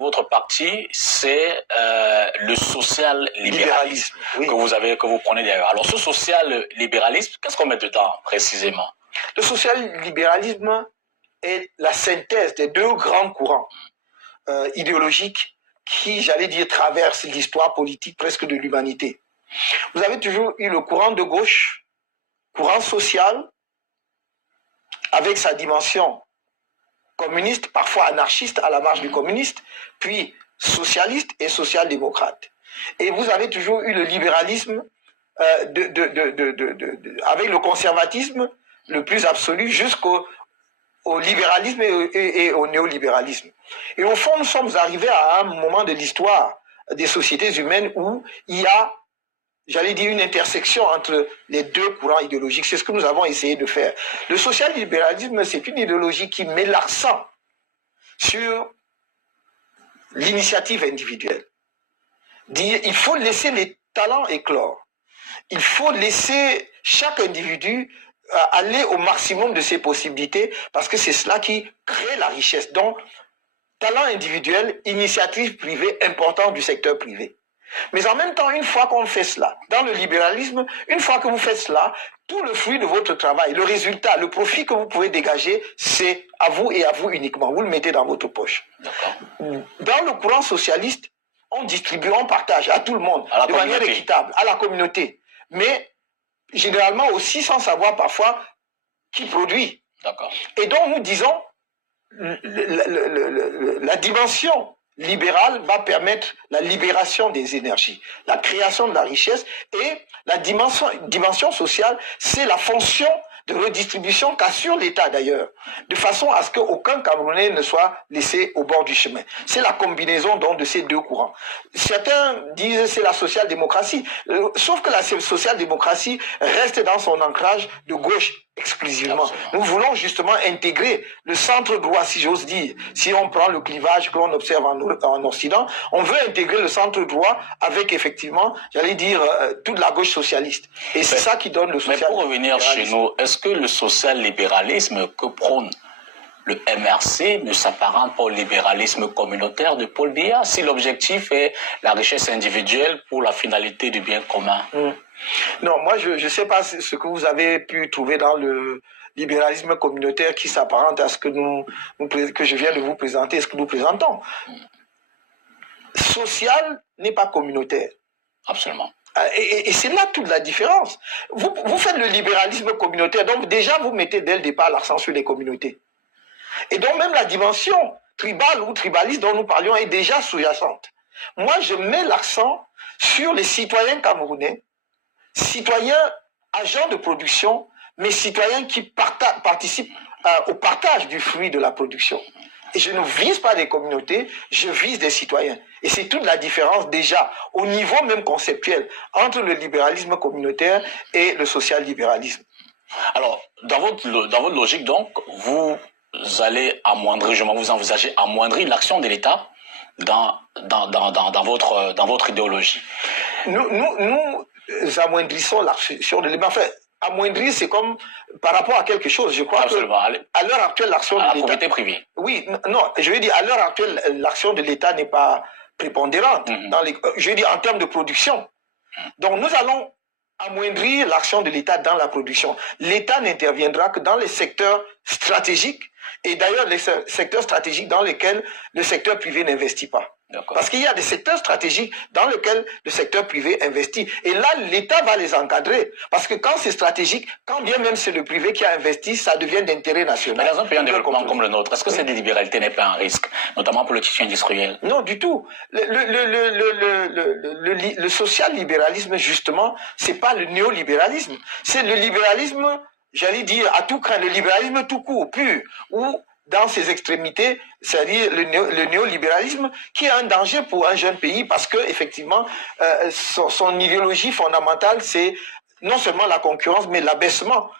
votre parti, c'est le social-libéralisme oui. que vous prenez derrière. Alors, ce social-libéralisme, qu'est-ce qu'on met dedans précisément? Le social-libéralisme est la synthèse des deux grands courants idéologiques qui, j'allais dire, traversent l'histoire politique presque de l'humanité. Vous avez toujours eu le courant de gauche, courant social, avec sa dimension communiste, parfois anarchiste à la marge du communiste, puis socialiste et social-démocrate. Et vous avez toujours eu le libéralisme avec le conservatisme le plus absolu jusqu'au libéralisme et au néolibéralisme. Et au fond, nous sommes arrivés à un moment de l'histoire des sociétés humaines où il y a, j'allais dire, une intersection entre les deux courants idéologiques. C'est ce que nous avons essayé de faire. Le social-libéralisme, c'est une idéologie qui met l'accent sur l'initiative individuelle. Dire, il faut laisser les talents éclore. Il faut laisser chaque individu aller au maximum de ses possibilités parce que c'est cela qui crée la richesse. Donc, talent individuel, initiative privée, important du secteur privé. Mais en même temps, une fois qu'on fait cela, dans le libéralisme, une fois que vous faites cela, tout le fruit de votre travail, le résultat, le profit que vous pouvez dégager, c'est à vous et à vous uniquement. Vous le mettez dans votre poche. Dans le courant socialiste, on distribue, on partage à tout le monde, de manière équitable, à la communauté. Mais généralement aussi sans savoir parfois qui produit. Et donc nous disons, la dimension libérale va permettre la libération des énergies, la création de la richesse, et la dimension sociale, c'est la fonction de redistribution qu'assure l'État d'ailleurs, de façon à ce qu'aucun Camerounais ne soit laissé au bord du chemin. C'est la combinaison donc de ces deux courants. Certains disent c'est la social-démocratie, sauf que la social-démocratie reste dans son ancrage de gauche exclusivement. Nous voulons justement intégrer le centre droit, si j'ose dire. Si on prend le clivage que l'on observe en Occident, on veut intégrer le centre droit avec effectivement, j'allais dire, toute la gauche socialiste. Et c'est ça qui donne le social. Mais pour revenir chez nous, est-ce que le social-libéralisme que prône le MRC ne s'apparente pas au libéralisme communautaire de Paul Biya, si l'objectif est la richesse individuelle pour la finalité du bien commun? Non, moi je ne sais pas ce que vous avez pu trouver dans le libéralisme communautaire qui s'apparente à ce que que je viens de vous présenter, ce que nous présentons. Social n'est pas communautaire. Absolument. Et c'est là toute la différence. Vous faites le libéralisme communautaire, donc déjà vous mettez dès le départ l'accent sur les communautés. Et donc même la dimension tribale ou tribaliste dont nous parlions est déjà sous-jacente. Moi je mets l'accent sur les citoyens camerounais, citoyens agents de production, mais citoyens qui participent au partage du fruit de la production. Et je ne vise pas des communautés, je vise des citoyens. Et c'est toute la différence déjà, au niveau même conceptuel, entre le libéralisme communautaire et le social-libéralisme. Alors, dans votre logique, donc, vous allez amoindrir, vous envisagez amoindrir l'action de l'État dans votre idéologie. Nous amoindrissons l'action de l'État. Enfin, amoindrir, c'est comme par rapport à quelque chose. Je crois Absolument. qu'à l'heure actuelle, l'action de l'État... À la propriété privée. Oui, non, je veux dire, à l'heure actuelle, l'action de l'État n'est pas prépondérante. Je veux dire, en termes de production. Donc, nous allons amoindrir l'action de l'État dans la production. L'État n'interviendra que dans les secteurs stratégiques, et d'ailleurs les secteurs stratégiques dans lesquels le secteur privé n'investit pas. Parce qu'il y a des secteurs stratégiques dans lesquels le secteur privé investit. Et là, l'État va les encadrer. Parce que quand c'est stratégique, quand bien même c'est le privé qui a investi, ça devient d'intérêt national. Mais dans un pays en développement comme le nôtre, est-ce que cette libéralité n'est pas un risque, notamment pour le tissu industriel? Non, du tout. Le social-libéralisme, justement, c'est pas le néolibéralisme. C'est le libéralisme, j'allais dire, à tout craint, le libéralisme tout court, pur, ou dans ses extrémités, c'est-à-dire le néolibéralisme, qui est un danger pour un jeune pays parce que effectivement, son idéologie fondamentale, c'est non seulement la concurrence, mais l'abaissement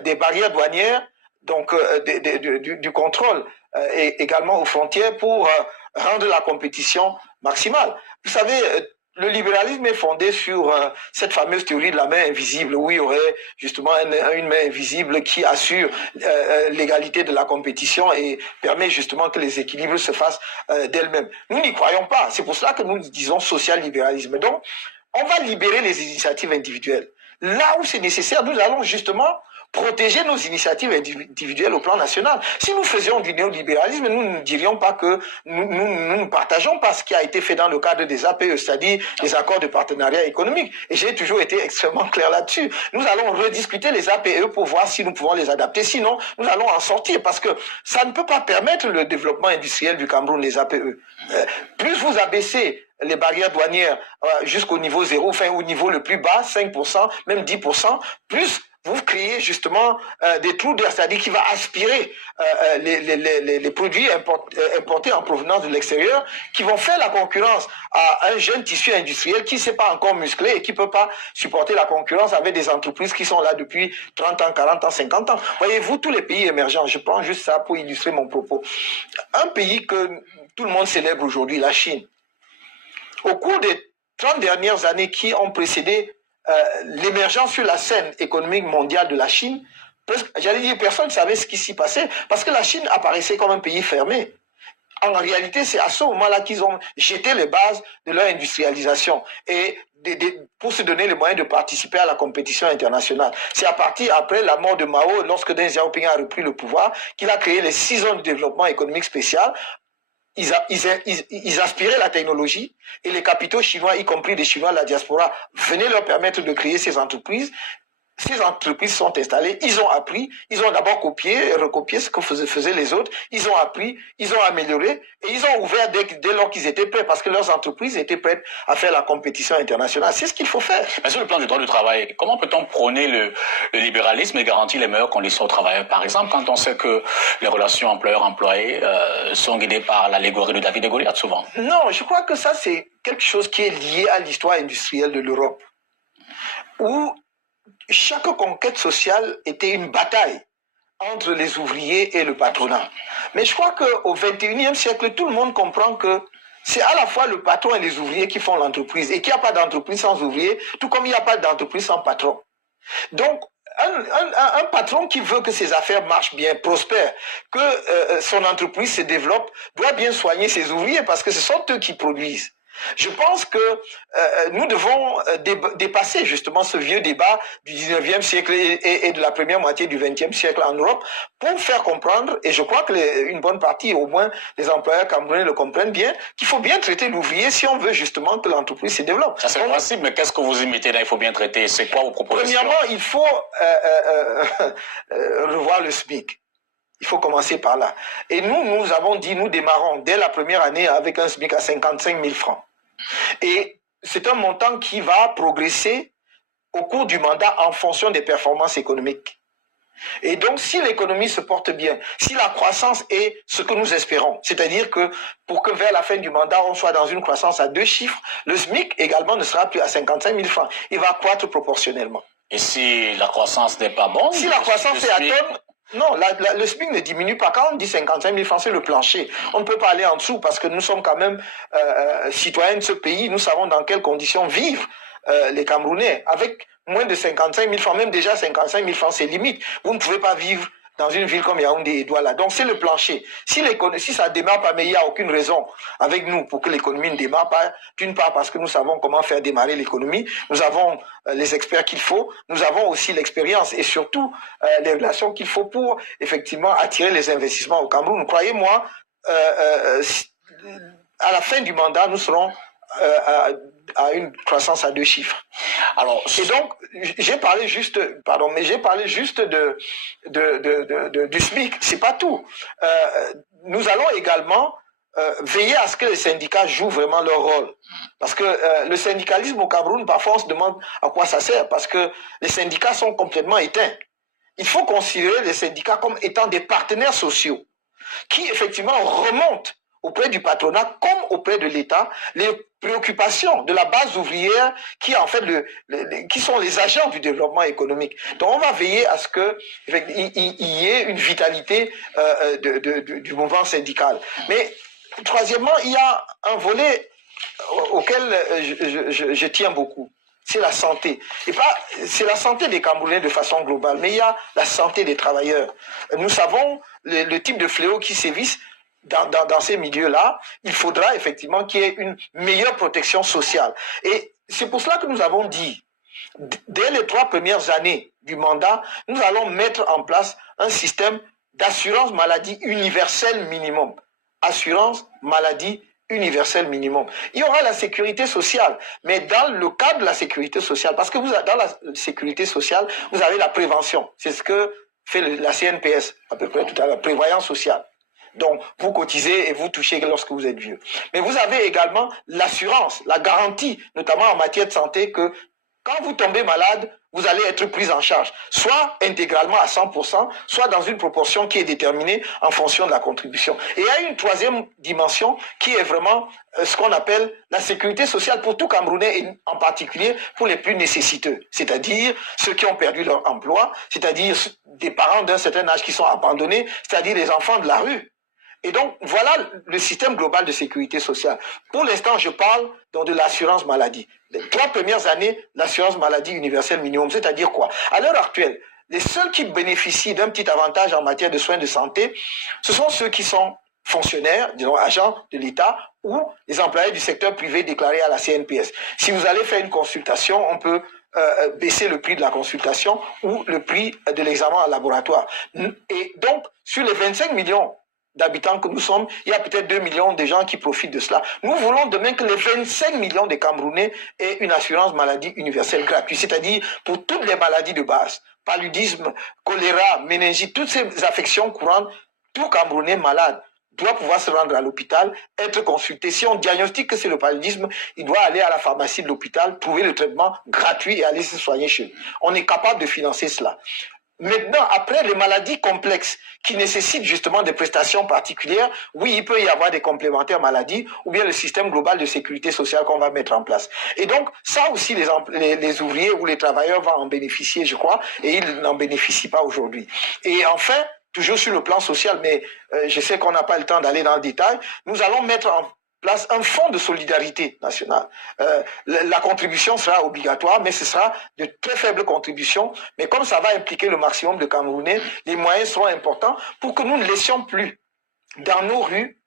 des barrières douanières, donc du contrôle, et également aux frontières pour rendre la compétition maximale. Vous savez, le libéralisme est fondé sur cette fameuse théorie de la main invisible, où il y aurait justement une main invisible qui assure l'égalité de la compétition et permet justement que les équilibres se fassent d'elles-mêmes. Nous n'y croyons pas. C'est pour cela que nous disons social-libéralisme. Donc, on va libérer les initiatives individuelles. Là où c'est nécessaire, nous allons justement protéger nos initiatives individuelles au plan national. Si nous faisions du néolibéralisme, nous ne dirions pas que nous ne partageons pas ce qui a été fait dans le cadre des APE, c'est-à-dire les accords de partenariat économique. Et j'ai toujours été extrêmement clair là-dessus. Nous allons rediscuter les APE pour voir si nous pouvons les adapter. Sinon, nous allons en sortir parce que ça ne peut pas permettre le développement industriel du Cameroun, les APE. Plus vous abaissez les barrières douanières jusqu'au niveau zéro, enfin au niveau le plus bas, 5%, même 10%, plus vous créez justement des trous d'air, c'est-à-dire qui va aspirer les produits importés en provenance de l'extérieur, qui vont faire la concurrence à un jeune tissu industriel qui ne s'est pas encore musclé et qui ne peut pas supporter la concurrence avec des entreprises qui sont là depuis 30 ans, 40 ans, 50 ans. Voyez-vous, tous les pays émergents, je prends juste ça pour illustrer mon propos. Un pays que tout le monde célèbre aujourd'hui, la Chine. Au cours des 30 dernières années qui ont précédé l'émergence sur la scène économique mondiale de la Chine, j'allais dire, personne ne savait ce qui s'y passait, parce que la Chine apparaissait comme un pays fermé. En réalité, c'est à ce moment-là qu'ils ont jeté les bases de leur industrialisation et pour se donner les moyens de participer à la compétition internationale. C'est à partir, après la mort de Mao, lorsque Deng Xiaoping a repris le pouvoir, qu'il a créé les 6 zones de développement économique spécial. Ils aspiraient la technologie et les capitaux chinois, y compris des Chinois de la diaspora, venaient leur permettre de créer ces entreprises. Ces entreprises sont installées, ils ont appris, ils ont d'abord copié et recopié ce que faisaient les autres, ils ont appris, ils ont amélioré et ils ont ouvert dès lors qu'ils étaient prêts parce que leurs entreprises étaient prêtes à faire la compétition internationale. C'est ce qu'il faut faire. Mais sur le plan du droit du travail, comment peut-on prôner le libéralisme et garantir les meilleures conditions aux travailleurs? Par exemple, quand on sait que les relations employeurs-employés sont guidées par l'allégorie de David et Goliath souvent. Non, je crois que ça c'est quelque chose qui est lié à l'histoire industrielle de l'Europe, où chaque conquête sociale était une bataille entre les ouvriers et le patronat. Mais je crois qu'au XXIe siècle, tout le monde comprend que c'est à la fois le patron et les ouvriers qui font l'entreprise et qu'il n'y a pas d'entreprise sans ouvriers, tout comme il n'y a pas d'entreprise sans patron. Donc, un patron qui veut que ses affaires marchent bien, prospèrent, que son entreprise se développe, doit bien soigner ses ouvriers parce que ce sont eux qui produisent. Je pense que nous devons dépasser justement ce vieux débat du 19e siècle et de la première moitié du 20e siècle en Europe pour faire comprendre, et je crois que une bonne partie, au moins les employeurs camerounais le comprennent bien, qu'il faut bien traiter l'ouvrier si on veut justement que l'entreprise se développe. Ça c'est le principe, mais qu'est-ce que vous y mettez là? Il faut bien traiter. C'est quoi vos propositions? Premièrement, il faut revoir le SMIC. Il faut commencer par là. Et nous avons dit, nous démarrons dès la première année avec un SMIC à 55 000 francs. Et c'est un montant qui va progresser au cours du mandat en fonction des performances économiques. Et donc, si l'économie se porte bien, si la croissance est ce que nous espérons, c'est-à-dire que pour que vers la fin du mandat, on soit dans une croissance à 2 chiffres, le SMIC également ne sera plus à 55 000 francs. Il va croître proportionnellement. Et si la croissance n'est pas bonne? Si la croissance est atteinte, non, le SMIC ne diminue pas. Quand on dit 55 000 francs, c'est le plancher. On ne peut pas aller en dessous parce que nous sommes quand même citoyens de ce pays. Nous savons dans quelles conditions vivent les Camerounais. Avec moins de 55 000 francs, même déjà 55 000 francs, c'est limite. Vous ne pouvez pas vivre dans une ville comme Yaoundé et Douala. Donc c'est le plancher. Si ça ne démarre pas, mais il n'y a aucune raison avec nous pour que l'économie ne démarre pas, d'une part parce que nous savons comment faire démarrer l'économie, nous avons les experts qu'il faut, nous avons aussi l'expérience et surtout les relations qu'il faut pour effectivement attirer les investissements au Cameroun. Croyez-moi, à la fin du mandat, nous serons à une croissance à 2 chiffres. Alors, et donc, j'ai parlé juste du SMIC, c'est pas tout. Nous allons également veiller à ce que les syndicats jouent vraiment leur rôle. Parce que le syndicalisme au Cameroun, parfois on se demande à quoi ça sert, parce que les syndicats sont complètement éteints. Il faut considérer les syndicats comme étant des partenaires sociaux qui effectivement remontent auprès du patronat comme auprès de l'État les préoccupations de la base ouvrière qui en fait qui sont les agents du développement économique. Donc on va veiller à ce que il y ait une vitalité du mouvement syndical. Mais troisièmement, il y a un volet auquel je tiens beaucoup. C'est la santé. Et pas, c'est la santé des Camerounais de façon globale, mais il y a la santé des travailleurs. Nous savons le type de fléau qui sévissent dans ces milieux-là. Il faudra effectivement qu'il y ait une meilleure protection sociale. Et c'est pour cela que nous avons dit, dès les 3 premières années du mandat, nous allons mettre en place un système d'assurance maladie universelle minimum. Assurance maladie universelle minimum. Il y aura la sécurité sociale, mais dans le cadre de la sécurité sociale, parce que dans la sécurité sociale, vous avez la prévention. C'est ce que fait la CNPS, à peu près tout à l'heure, prévoyance sociale. Donc, vous cotisez et vous touchez lorsque vous êtes vieux. Mais vous avez également l'assurance, la garantie, notamment en matière de santé, que quand vous tombez malade, vous allez être pris en charge, soit intégralement à 100%, soit dans une proportion qui est déterminée en fonction de la contribution. Et il y a une troisième dimension qui est vraiment ce qu'on appelle la sécurité sociale pour tout Camerounais et en particulier pour les plus nécessiteux, c'est-à-dire ceux qui ont perdu leur emploi, c'est-à-dire des parents d'un certain âge qui sont abandonnés, c'est-à-dire les enfants de la rue. Et donc, voilà le système global de sécurité sociale. Pour l'instant, je parle donc de l'assurance maladie. Les 3 premières années, l'assurance maladie universelle minimum, c'est-à-dire quoi? À l'heure actuelle, les seuls qui bénéficient d'un petit avantage en matière de soins de santé, ce sont ceux qui sont fonctionnaires, disons agents de l'État ou les employés du secteur privé déclarés à la CNPS. Si vous allez faire une consultation, on peut baisser le prix de la consultation ou le prix de l'examen en laboratoire. Et donc, sur les 25 millions d'habitants que nous sommes, il y a peut-être 2 millions de gens qui profitent de cela. Nous voulons demain que les 25 millions de Camerounais aient une assurance maladie universelle gratuite, c'est-à-dire pour toutes les maladies de base, paludisme, choléra, méningite, toutes ces affections courantes, tout Camerounais malade doit pouvoir se rendre à l'hôpital, être consulté. Si on diagnostique que c'est le paludisme, il doit aller à la pharmacie de l'hôpital, trouver le traitement gratuit et aller se soigner chez lui. On est capable de financer cela. Maintenant, après les maladies complexes qui nécessitent justement des prestations particulières, oui, il peut y avoir des complémentaires maladies ou bien le système global de sécurité sociale qu'on va mettre en place. Et donc, ça aussi, les ouvriers ou les travailleurs vont en bénéficier, je crois, et ils n'en bénéficient pas aujourd'hui. Et enfin, toujours sur le plan social, mais je sais qu'on n'a pas le temps d'aller dans le détail, nous allons mettre en place un fonds de solidarité nationale. La contribution sera obligatoire, mais ce sera de très faibles contributions. Mais comme ça va impliquer le maximum de Camerounais, les moyens seront importants pour que nous ne laissions plus dans nos rues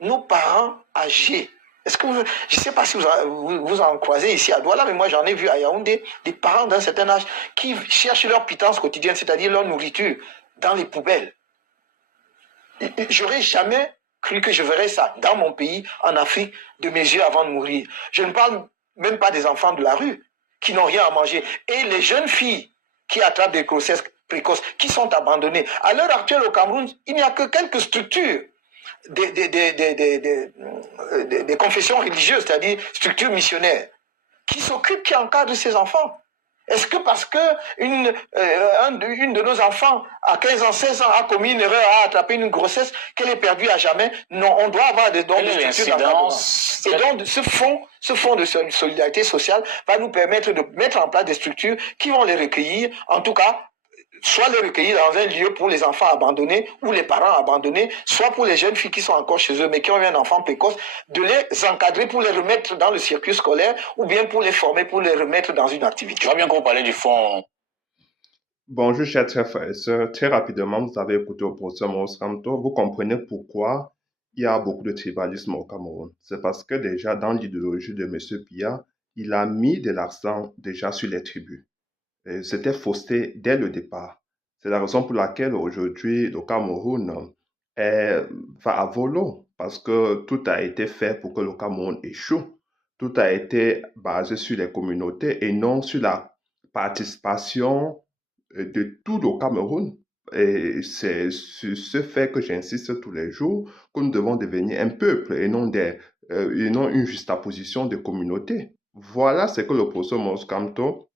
nos parents âgés. Est-ce que je ne sais pas si vous en croisez ici à Douala, mais moi j'en ai vu à Yaoundé, des parents d'un certain âge qui cherchent leur pitance quotidienne, c'est-à-dire leur nourriture, dans les poubelles. J'aurais jamais cru que je verrais ça dans mon pays, en Afrique, de mes yeux avant de mourir. Je ne parle même pas des enfants de la rue qui n'ont rien à manger. Et les jeunes filles qui attrapent des grossesses précoces, qui sont abandonnées. À l'heure actuelle au Cameroun, il n'y a que quelques structures des confessions religieuses, c'est-à-dire structures missionnaires, qui s'occupent, qui encadrent ces enfants. Est-ce que parce que une de nos enfants, à 15 ans, 16 ans, a commis une erreur, a attrapé une grossesse, qu'elle est perdue à jamais? Non, on doit avoir des dons de structures d'encadrement. Et donc, ce fonds de solidarité sociale va nous permettre de mettre en place des structures qui vont les recueillir, en tout cas, soit les recueillir dans un lieu pour les enfants abandonnés ou les parents abandonnés, soit pour les jeunes filles qui sont encore chez eux mais qui ont eu un enfant précoce, de les encadrer pour les remettre dans le circuit scolaire ou bien pour les former, pour les remettre dans une activité. Je vois bien qu'on parlait du fonds. Bonjour, chers frères et sœurs. Très rapidement, vous avez écouté au professeur Maurice Kamto. Vous comprenez pourquoi il y a beaucoup de tribalisme au Cameroun. C'est parce que déjà, dans l'idéologie de M. Biya, il a mis de l'accent déjà sur les tribus. C'était faussé dès le départ. C'est la raison pour laquelle aujourd'hui le Cameroun va à volo, parce que tout a été fait pour que le Cameroun échoue. Tout a été basé sur les communautés et non sur la participation de tout le Cameroun. Et c'est sur ce fait que j'insiste tous les jours que nous devons devenir un peuple et non une juxtaposition de communautés. Voilà ce que le professeur Maurice Kamto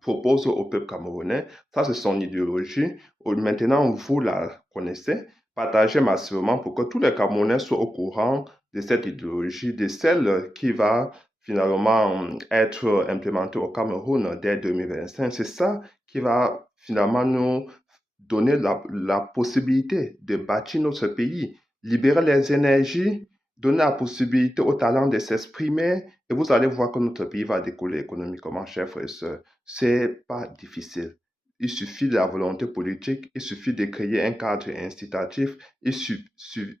propose au peuple camerounais. Ça, c'est son idéologie. Maintenant, vous la connaissez. Partagez massivement pour que tous les Camerounais soient au courant de cette idéologie, de celle qui va finalement être implémentée au Cameroun dès 2025. C'est ça qui va finalement nous donner la possibilité de bâtir notre pays, libérer les énergies, Donnez la possibilité aux talents de s'exprimer et vous allez voir que notre pays va décoller économiquement, chers frères et sœurs. C'est pas difficile. Il suffit de la volonté politique, il suffit de créer un cadre incitatif, il suffit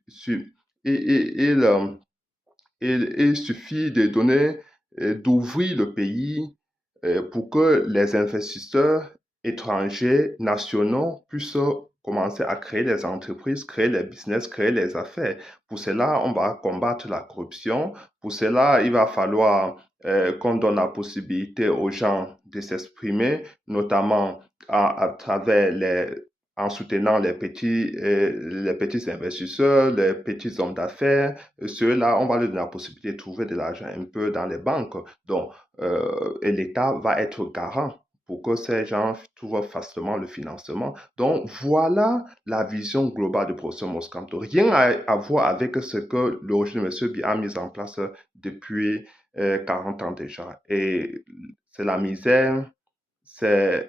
de donner, d'ouvrir le pays pour que les investisseurs étrangers, nationaux puissent commencer à créer des entreprises, créer les business, créer les affaires. Pour cela, on va combattre la corruption. Pour cela, il va falloir qu'on donne la possibilité aux gens de s'exprimer, notamment à travers en soutenant les petits investisseurs, les petits hommes d'affaires. Ceux-là, on va leur donner la possibilité de trouver de l'argent un peu dans les banques. Donc, et l'État va être garant pour que ces gens trouvent facilement le financement. Donc, voilà la vision globale du professeur Moscanto. Rien à voir avec ce que le régime de M. Biya a mis en place depuis 40 ans déjà. Et c'est la misère, c'est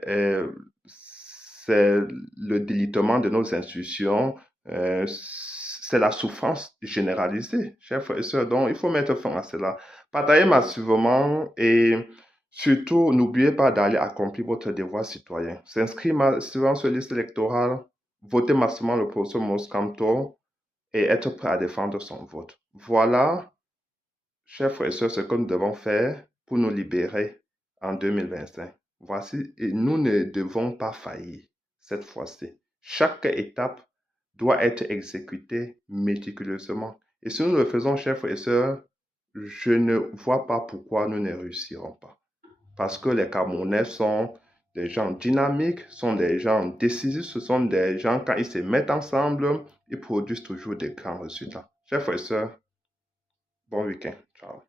le délitement de nos institutions, c'est la souffrance généralisée, chers frères et sœurs. Donc, il faut mettre fin à cela. Partagez massivement et surtout, n'oubliez pas d'aller accomplir votre devoir citoyen. S'inscrire massivement sur la liste électorale, voter massivement le professeur Moscanto et être prêt à défendre son vote. Voilà, chers frères et sœurs, ce que nous devons faire pour nous libérer en 2025. Voici, et nous ne devons pas faillir cette fois-ci. Chaque étape doit être exécutée méticuleusement. Et si nous le faisons, chers frères et sœurs, je ne vois pas pourquoi nous ne réussirons pas. Parce que les Camerounais sont des gens dynamiques, sont des gens décisifs, ce sont des gens, quand ils se mettent ensemble, ils produisent toujours des grands résultats. Chers frères et sœurs, bon week-end. Ciao.